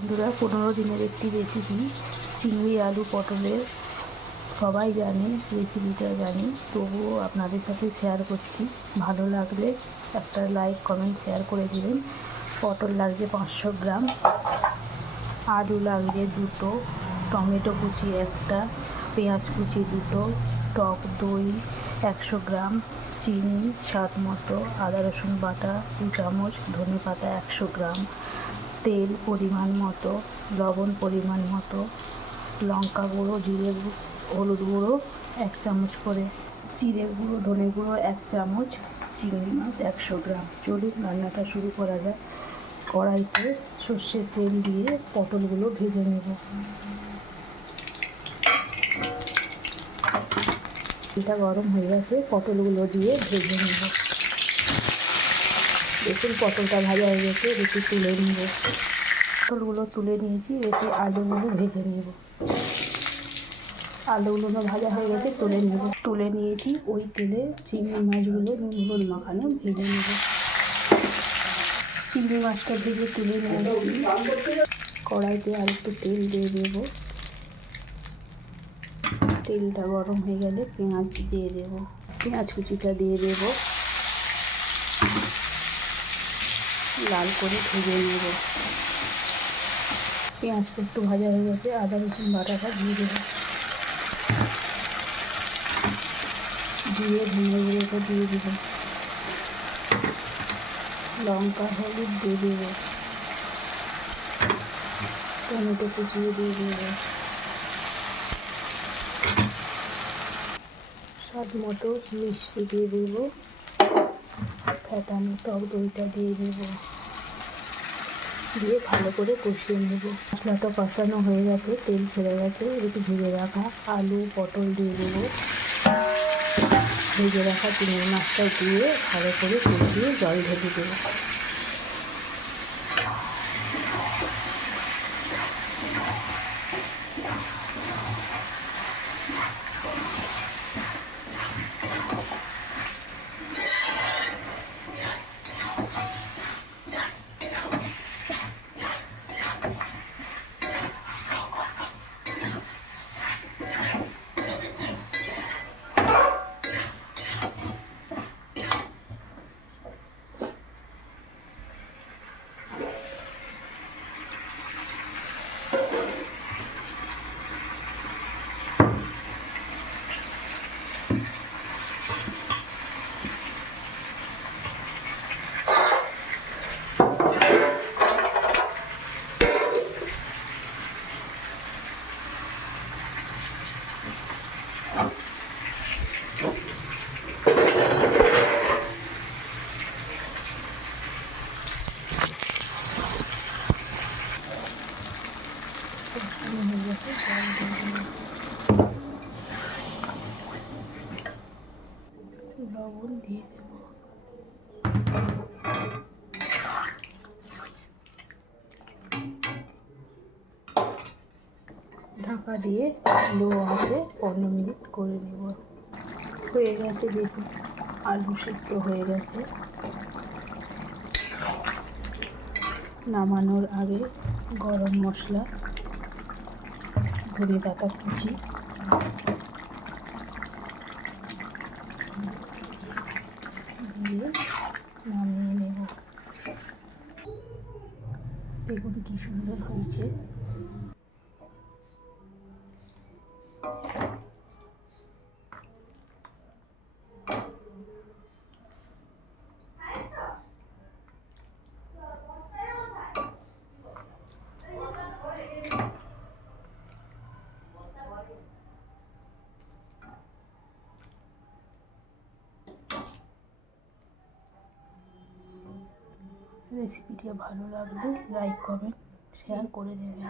বন্ধুরা, 15 দিনের একটি রেসিপি চিংড়ি আলু পটলের। সবাই জানে রেসিপিটা, জানি, তবুও আপনাদের সাথে শেয়ার করছি। ভালো লাগলে একটা লাইক কমেন্ট শেয়ার করে দিবেন। পটল লাগছে 500 গ্রাম, আলু লাগছে 2টো, টমেটো কুচি 1টা, পেঁয়াজ কুচি 2টো, টক দই 100 গ্রাম, চিনি স্বাদ মতো, আদা রসুন বাটা 2 চামচ, ধনে পাতা 100 গ্রাম, তেল পরিমাণ মতো, লবণ পরিমাণ মতো, লঙ্কা গুঁড়ো, জিরে হলুদ গুঁড়ো 1 চামচ করে, জিরে গুঁড়ো, ধনে গুঁড়ো 1 চামচ, চিংড়ি মাছ 100 গ্রাম। চলুন রান্নাটা শুরু করা যায়। কড়াইতে সর্ষের তেল দিয়ে পটলগুলো ভেজে নেব। তেলটা গরম হয়ে গেছে, পটলগুলো দিয়ে ভেজে নেব। দেখুন পটলটা ভাজা হয়ে গেছে, এটি তুলে নেব। পটলগুলো তুলে নিয়েছি, এটি আলুগুলো ভেজে নেব। আলুগুলো ভাজা হয়ে গেছে, তুলে নিয়েছি। ওই তেলে চিংড়ি মাছগুলো নুন হলুদ মাখানো ভেজে নেব। চিংড়ি মাছটা ভেজে তুলে নিয়েছি। কড়াইতে আর একটু তেল দিয়ে দেব। তেলটা গরম হয়ে গেলে পেঁয়াজ দিয়ে দেব। পেঁয়াজ কুচিটা দিয়ে দেব, লাল করে ভেজে নেব। পেঁয়াজটা একটু ভাজা হয়ে গেছে, আদা রসুন বাটাটা দিয়ে দেব। দিয়ে ধনে গুঁড়োটা দিয়ে দেব, লঙ্কা হলুদ দিয়ে দেব, টমেটো কুচিয়ে দিয়ে দেব, স্বাদ মতো মিষ্টি দিয়ে দেব, ফেটানো টক দইটা দিয়ে দেব, দিয়ে ভালো করে কষিয়ে নেব। মশলাটা কষানো হয়ে গেছে, তেল ছেড়ে গেছে, একটু ভেজে রাখা আলু পটল দিয়ে দেবো। ভেজে রাখা চিংড়ি মাছটা দিয়ে ভালো করে কষিয়ে জল ঢেলে দেবো। লবণ দিয়ে দেব, ঢাকা দিয়ে লো আঁচে 15 মিনিট করে নেব। হয়ে গেছে, দেখুন আলু সিদ্ধ হয়ে গেছে। নামানোর আগে গরম মশলা, ধনে পাতা কুচি দিয়ে নামিয়ে নেব। দেখুন কি সুন্দর হয়েছে। রেসিপিটা ভালো লাগলে লাইক কমেন্ট শেয়ার করে দেবেন।